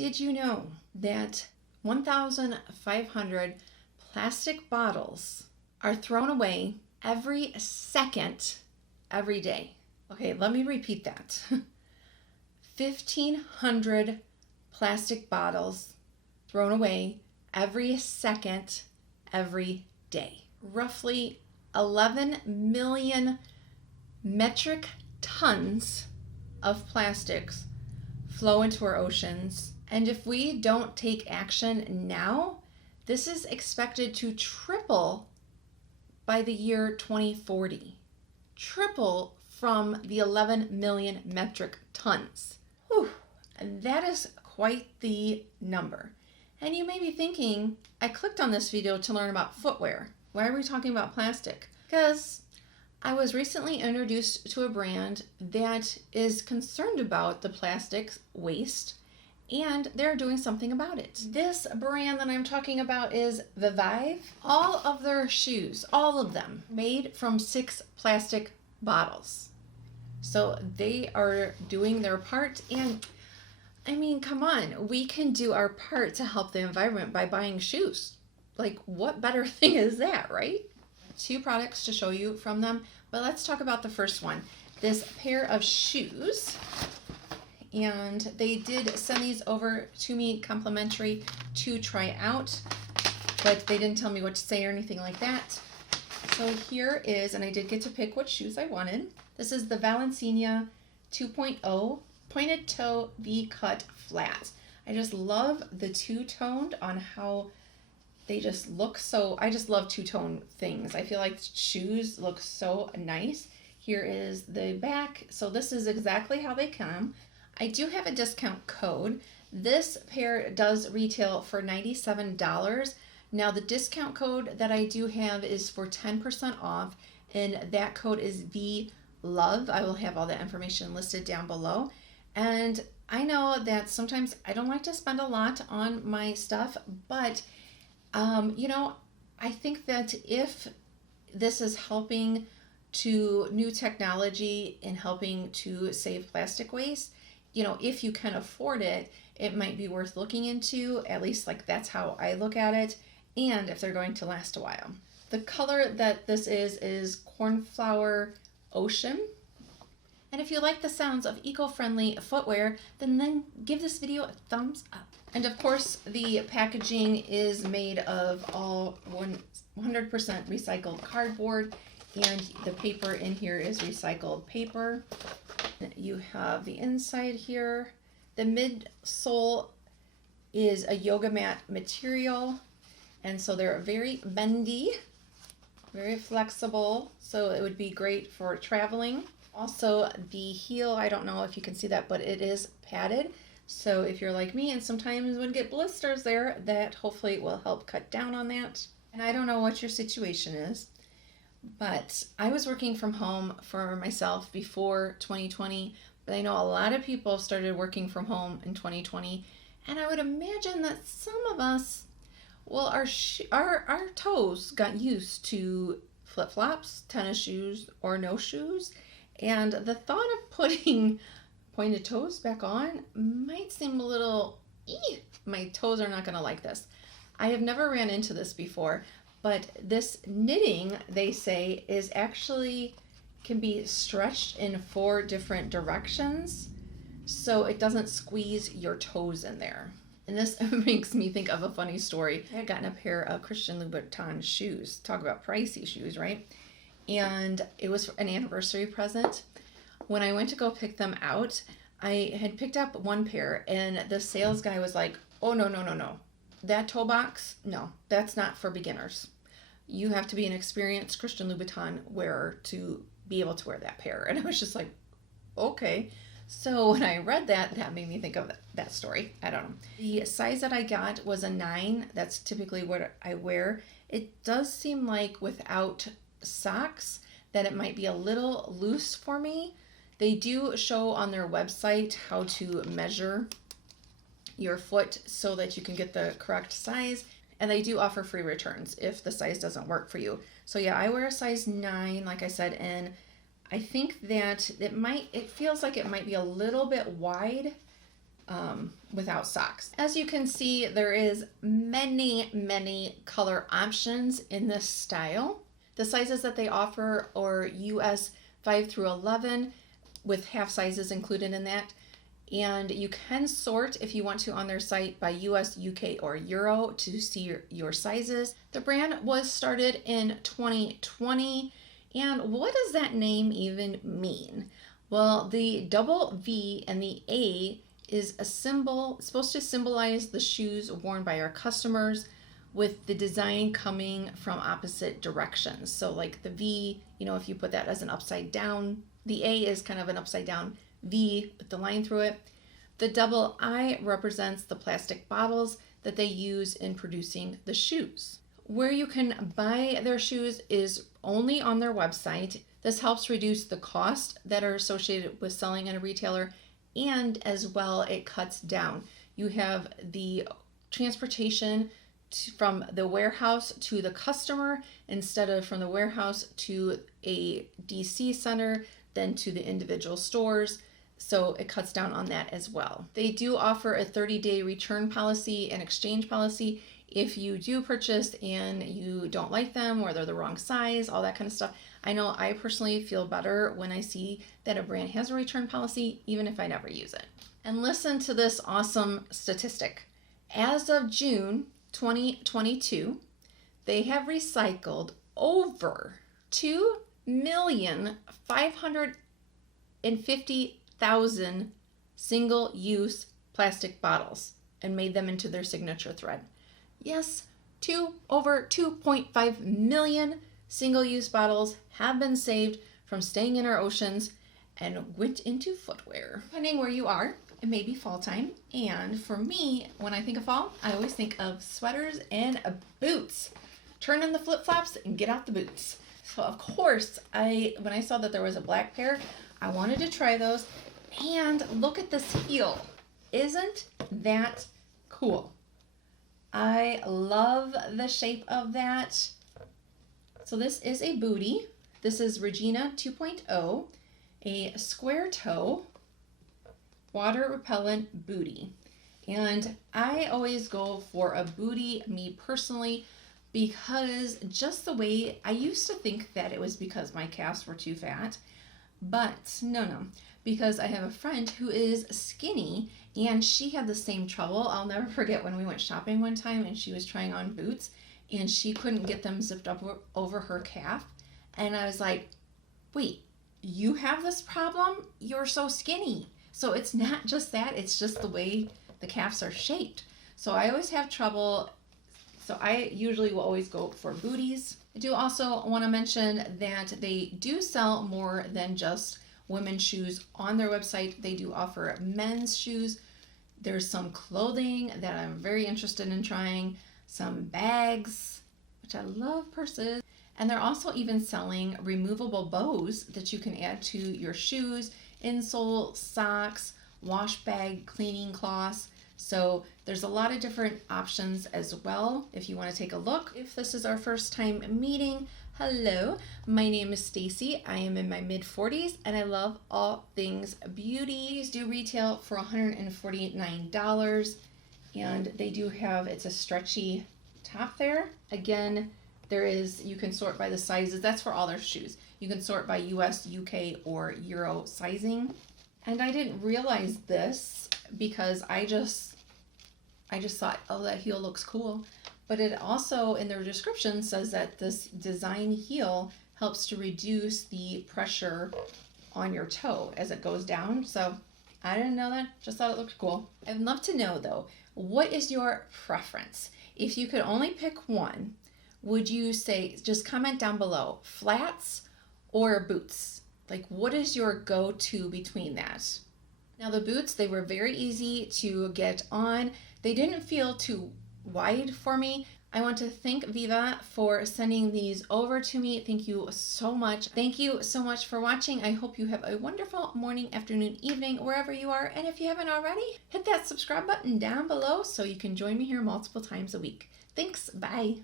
Did you know that 1,500 plastic bottles are thrown away every second, every day? Okay, let me repeat that. 1,500 plastic bottles thrown away every second, every day. Roughly 11 million metric tons of plastics flow into our oceans. And if we don't take action now, this is expected to triple by the year 2040. Triple from the 11 million metric tons. Whew. And that is quite the number. And you may be thinking, I clicked on this video to learn about footwear. Why are we talking about plastic? Because I was recently introduced to a brand that is concerned about the plastic waste, and they're doing something about it. This brand that I'm talking about is Vivaia. All of their shoes, all of them, made from 6 plastic bottles. So they are doing their part, and I mean, come on, we can do our part to help the environment by buying shoes. Like, what better thing is that, right? 2 products to show you from them, but let's talk about the first one. This pair of shoes, and they did send these over to me complimentary to try out, but they didn't tell me what to say or anything like that. So here is, and I did get to pick what shoes I wanted. This is the Biossance 2.0 pointed toe V-cut flat. I just love the two-toned on how they just look so, I just love two-tone things. I feel like shoes look so nice. Here is the back. So this is exactly how they come. I do have a discount code. This pair does retail for $97. Now the discount code that I do have is for 10% off, and that code is vlove. I will have all that information listed down below. And I know that sometimes I don't like to spend a lot on my stuff, but you know, I think that if this is helping to new technology and helping to save plastic waste, you know, if you can afford it, it might be worth looking into. At least, like, that's how I look at it. And if they're going to last a while. The color that this is Cornflower Ocean. And if you like the sounds of eco-friendly footwear, then give this video a thumbs up. And of course, the packaging is made of all 100% recycled cardboard, and the paper in here is recycled paper. You have the inside here. The midsole is a yoga mat material, and so they're very bendy, very flexible, so it would be great for traveling. Also, the heel, I don't know if you can see that, but it is padded. So if you're like me and sometimes would get blisters there, that hopefully will help cut down on that. And I don't know what your situation is, but I was working from home for myself before 2020, but I know a lot of people started working from home in 2020, and I would imagine that some of us, well, our toes got used to flip-flops, tennis shoes, or no shoes. And the thought of putting pointed toes back on might seem a little, my toes are not going to like this. I have never ran into this before, but this knitting, they say, is actually can be stretched in 4 different directions, so it doesn't squeeze your toes in there. And this makes me think of a funny story. I had gotten a pair of Christian Louboutin shoes. Talk about pricey shoes, right? And it was an anniversary present. When I went to go pick them out, I had picked up one pair, and the sales guy was like, oh, no. That toe box, no, that's not for beginners. You have to be an experienced Christian Louboutin wearer to be able to wear that pair. And I was just like, okay. So when I read that, that made me think of that story. I don't know. The size that I got was a 9. That's typically what I wear. It does seem like without socks that it might be a little loose for me. They do show on their website how to measure your foot so that you can get the correct size, and they do offer free returns if the size doesn't work for you. So yeah, I wear a size 9, like I said, and I think that it feels like it might be a little bit wide without socks. As you can see, there is many color options in this style. The sizes that they offer are US 5 through 11 with half sizes included in that. And you can sort if you want to on their site by US, UK, or Euro to see your sizes. The brand was started in 2020. And what does that name even mean? Well, the double V and the A is a symbol, supposed to symbolize the shoes worn by our customers, with the design coming from opposite directions. So like the V, you know, if you put that as an upside down, the A is kind of an upside down V with the line through it. The double I represents the plastic bottles that they use in producing the shoes. Where you can buy their shoes is only on their website. This helps reduce the cost that are associated with selling at a retailer, and as well it cuts down. You have the transportation from the warehouse to the customer instead of from the warehouse to a DC center, then to the individual stores. So it cuts down on that as well. They do offer a 30-day return policy and exchange policy if you do purchase and you don't like them or they're the wrong size, all that kind of stuff. I know I personally feel better when I see that a brand has a return policy, even if I never use it. And listen to this awesome statistic. As of June 2022, they have recycled over 2,550,000 single-use plastic bottles and made them into their signature thread. Yes, over 2.5 million single-use bottles have been saved from staying in our oceans and went into footwear. Depending where you are, it may be fall time, and for me, when I think of fall, I always think of sweaters and boots. Turn in the flip-flops and get out the boots. So of course, when I saw that there was a black pair, I wanted to try those. And look at this heel. Isn't that cool? I love the shape of that. So this is a bootie. This is Regina 2.0, a square toe, water repellent bootie. And I always go for a bootie, me personally, because just the way, I used to think that it was because my calves were too fat, but no, because I have a friend who is skinny and she had the same trouble. I'll never forget when we went shopping one time and she was trying on boots and she couldn't get them zipped up over her calf. And I was like, wait, you have this problem? You're so skinny. So it's not just that, it's just the way the calves are shaped. So I always have trouble. So I usually will always go for booties. I do also want to mention that they do sell more than just women's shoes on their website. They do offer men's shoes. There's some clothing that I'm very interested in trying, some bags, which I love, purses. And they're also even selling removable bows that you can add to your shoes, insole, socks, wash bag, cleaning cloths. So there's a lot of different options as well if you want to take a look. If this is our first time meeting, hello, my name is Staci. I am in my mid-40s and I love all things beauty. These do retail for $149 and they do have, it's a stretchy top there. Again, you can sort by the sizes. That's for all their shoes. You can sort by US, UK, or Euro sizing. And I didn't realize this because I just thought, oh, that heel looks cool. But it also, in their description, says that this design heel helps to reduce the pressure on your toe as it goes down. So I didn't know that, just thought it looked cool. I'd love to know though, what is your preference? If you could only pick one, would you say, just comment down below, flats or boots? Like, what is your go-to between that? Now the boots, they were very easy to get on. They didn't feel too wide for me. I want to thank Viva for sending these over to me. Thank you so much. Thank you so much for watching. I hope you have a wonderful morning, afternoon, evening, wherever you are. And if you haven't already, hit that subscribe button down below so you can join me here multiple times a week. Thanks, bye.